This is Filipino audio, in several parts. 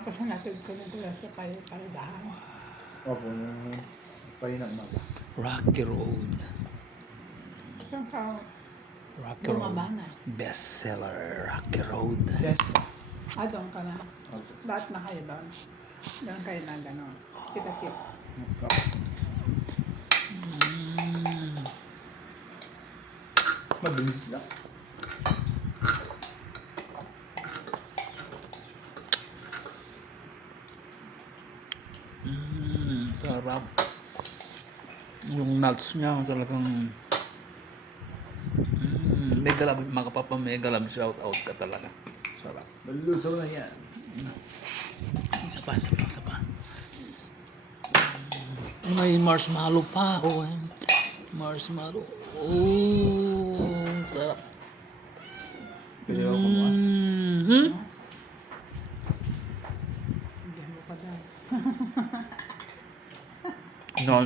Tapos natin ko na doon sa paladahan. Opo, yung pahinang umaga. Rocky Road. Saan ka Rocky Road. bumaba na? Bestseller. Rocky Road. Yes. Doon ka na. Opo. Lahat na kayo doon. Doon kayo na gano'n. Kita-kits. Mabilis lang. Sarap. Yung nuts niya talagang mega love, mga kapapa, mega love, shout out ka talaga. Sarap. Malusaw na yan. Isa pa. May marshmallow pa. Oh, marshmallow. Oh, sarap. Pili ako mo. Hindi mo pa daw. No.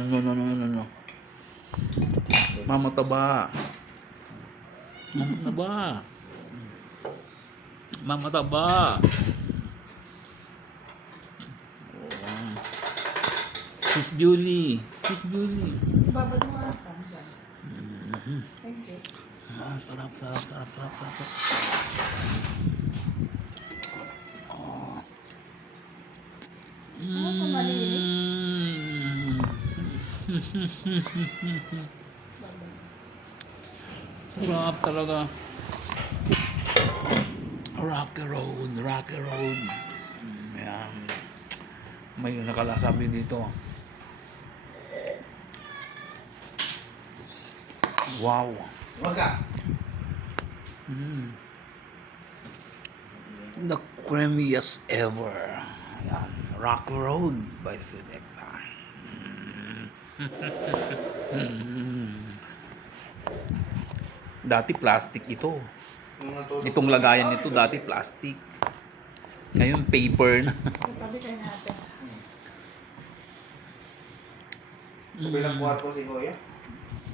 Mamataba. Kiss Beauty. Babad mo nga ka. Thank you. Sarap. Ito malinis. Sarap talaga. Rocky Road. Yan. May nakalasabi dito. Wow. Maska! The creamiest ever. Yan. Rocky Road by Selecta. Dati plastic ito. Itong lagayan nito dati plastic. Ngayon paper na. Tabi kayo natin. Bilang kwarto si Kuya?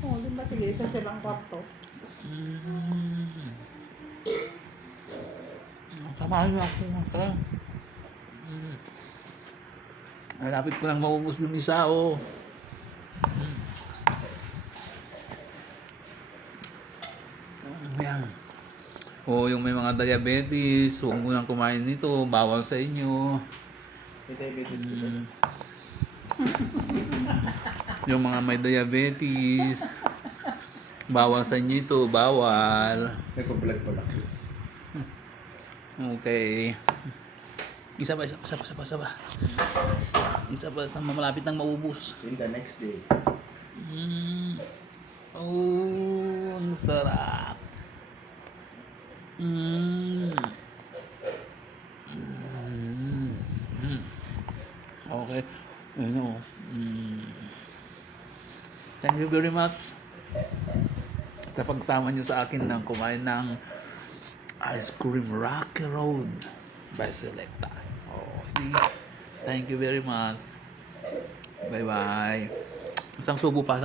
Oo, di ba tigil isa silang kwarto? Samahan niyo ako. Malapit ko lang maubos yung isa, oh. Yan. O yung may mga diabetes, huwag mo nang kumain nito, bawal sa inyo. May diabetes ko ba? Yung mga may diabetes, bawal sa inyo ito, bawal. May vlog pala. Okay. Isa pa. Isa pa sa malapit nang maubos. In the next day. Oh, ang sarap. Okay. Thank you very much sa pagsama nyo sa akin ng kumain ng ice cream Rocky Road by Selecta. Oh, see? Thank you very much. Bye-bye. Isang subo pa.